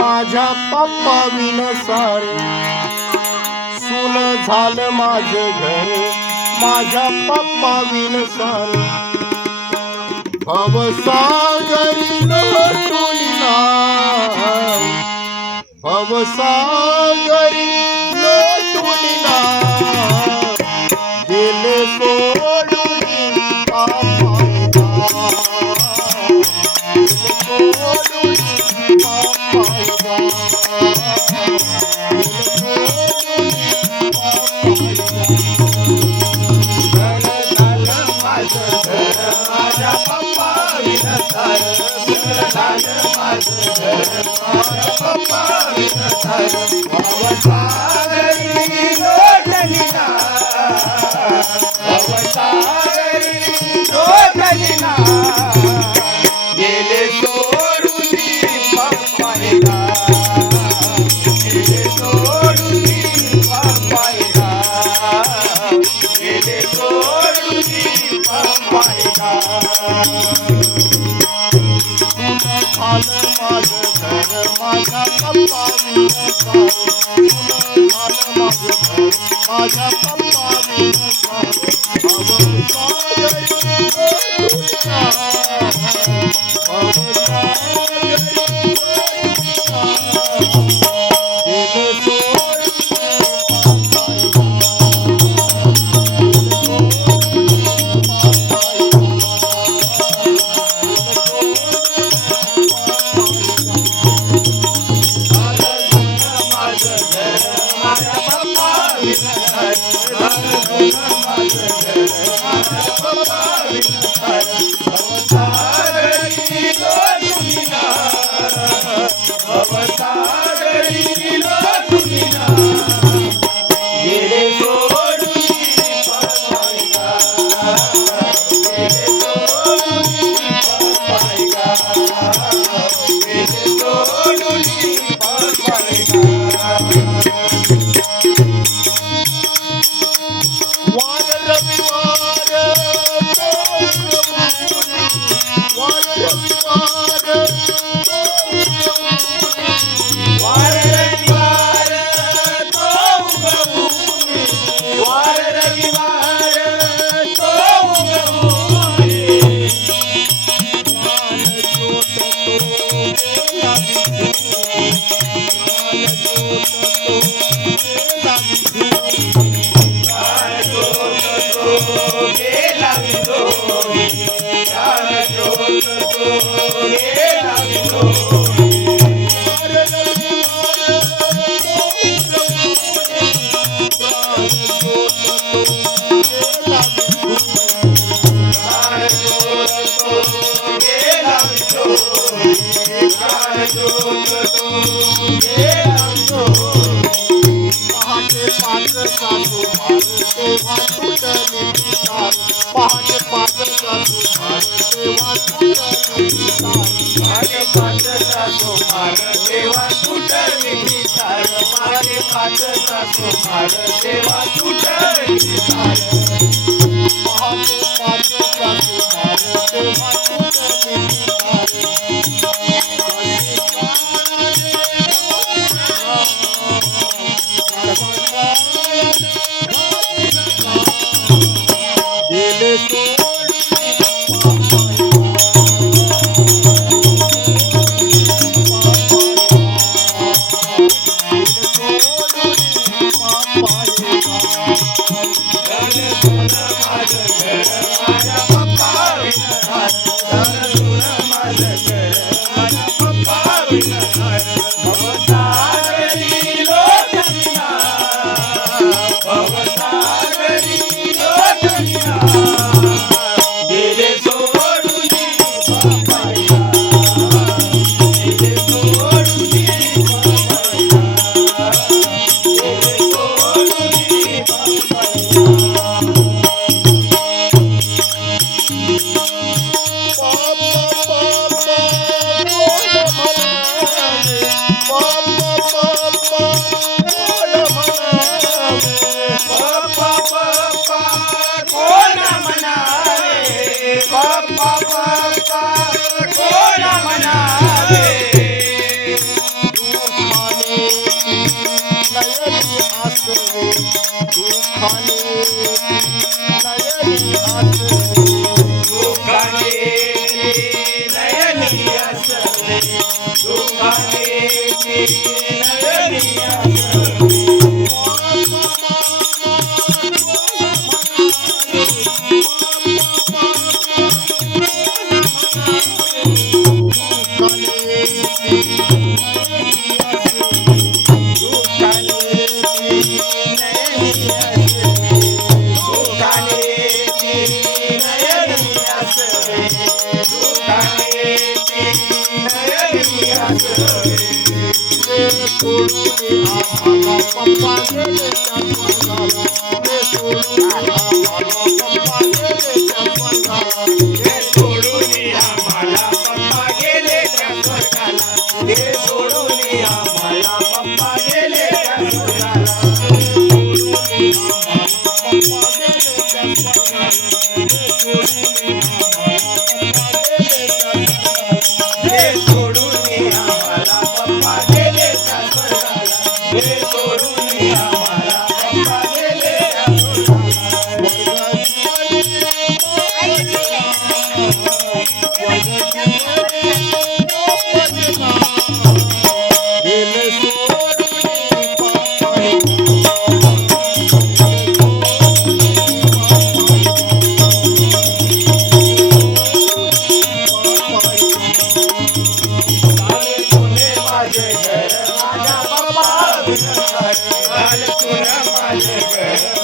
माझ्या पप्पा विन सारे सुन झालं माझं घर माझ्या पप्पा विन सारे भवसागरी लोटुनिना भवसागरी लोटुनिना गेले सोडून माझ्या पप्पा कोण म्हणावे दुःखाने नयनी आसरे दुःखाने नयनी आसरे दुःखाने नयनी असले दुःखाने नयनी असले पप्पा गेले त्या स्वर्गाला ते सोडून आम्हाला पप्पा गेले त्या स्वर्गाला ते सोडून आम्हाला पप्पा गेले त्या स्वर्गाला पप्पा गेले त्या स्वर्गाला ते सोडून आम्हाला पप्पा गेले त्या स्वर्गाला ते सोडून आम्हाला पप्पा गेले त्या स्वर्गाला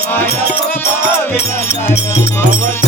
माझ्या पप्पा विना